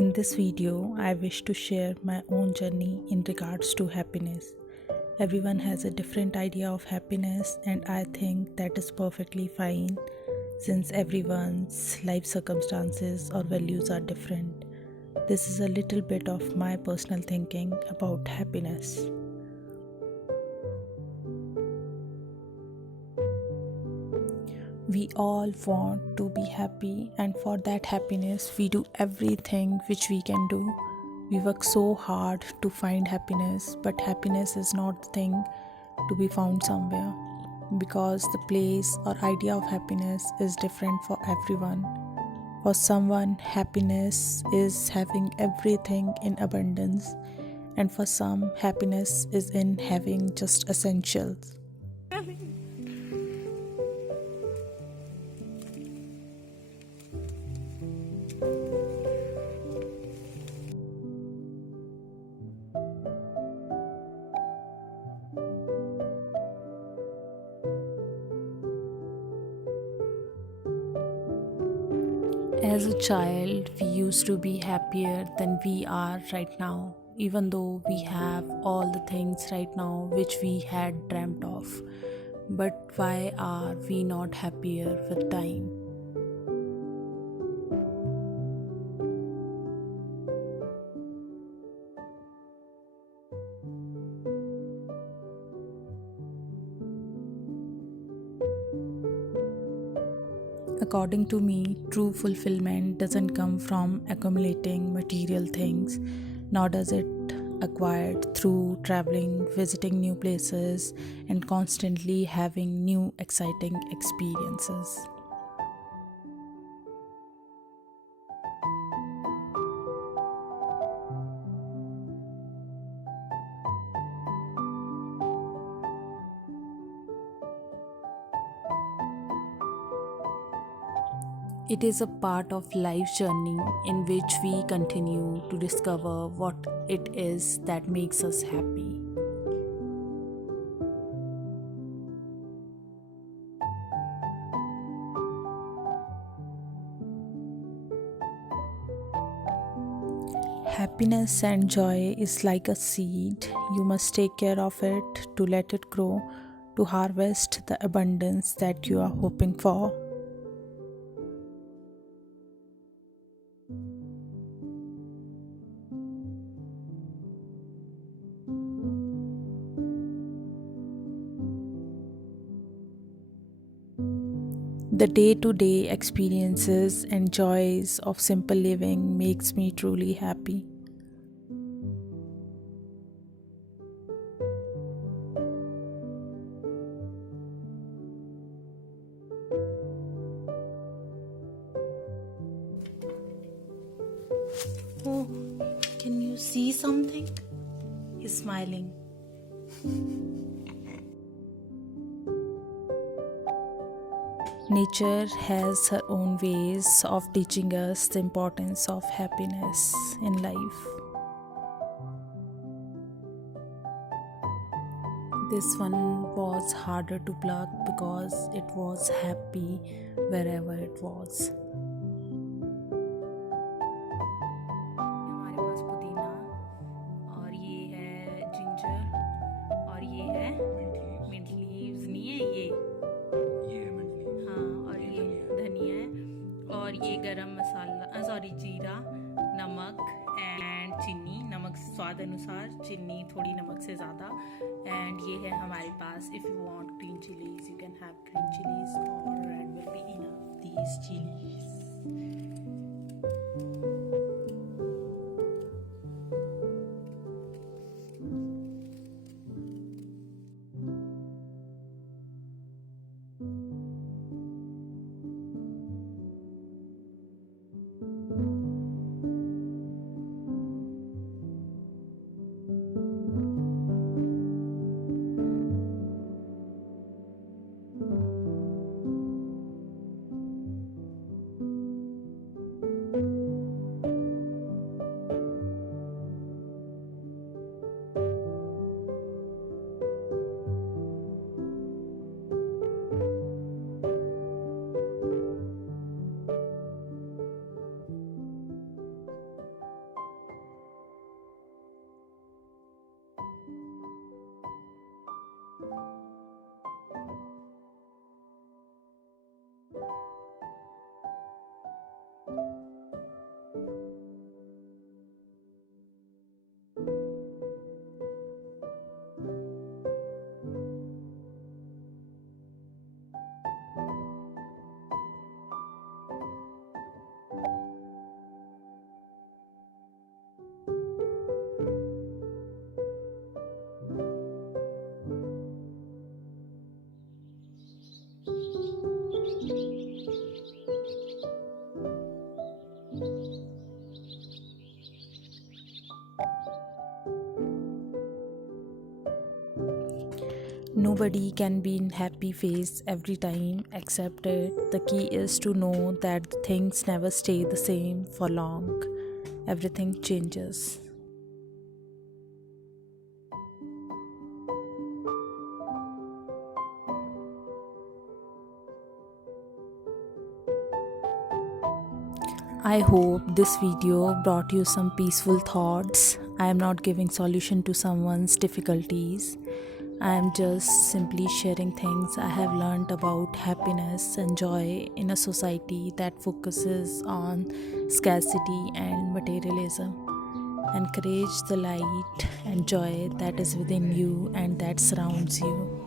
In this video, I wish to share my own journey in regards to happiness. Everyone has a different idea of happiness, and I think that is perfectly fine since everyone's life circumstances or values are different. This is a little bit of my personal thinking about happiness. We all want to be happy, and for that happiness, we do everything which we can do. We work so hard to find happiness, but happiness is not the thing to be found somewhere because the place or idea of happiness is different for everyone. For someone, happiness is having everything in abundance, and for some, happiness is in having just essentials. As a child, we used to be happier than we are right now, even though we have all the things right now which we had dreamt of. But why are we not happier with time? According to me, true fulfillment doesn't come from accumulating material things, nor does it acquired through traveling, visiting new places, and constantly having new exciting experiences. It is a part of life's journey in which we continue to discover what it is that makes us happy. Happiness and joy is like a seed. You must take care of it to let it grow, to harvest the abundance that you are hoping for. The day-to-day experiences and joys of simple living makes me truly happy. Oh, can you see something? He's smiling. Nature has her own ways of teaching us the importance of happiness in life. This one was harder to pluck because it was happy wherever it was. हमारे पास पुदीना और ये है ginger और ये है mint leaves नहीं है ये हाँ और ये धनिया है और ये गरम मसाला सॉरी जीरा नमक एंड चीनी नमक स्वाद अनुसार चीनी थोड़ी नमक से ज़्यादा एंड ये है हमारे पास if you want green chillies you can have green chillies और red will be enough these chillies. Nobody can be in happy phase every time. Accept it. The key is to know that things never stay the same for long. Everything changes. I hope this video brought you some peaceful thoughts. I am not giving solution to someone's difficulties. I am just simply sharing things I have learned about happiness and joy in a society that focuses on scarcity and materialism. Encourage the light and joy that is within you and that surrounds you.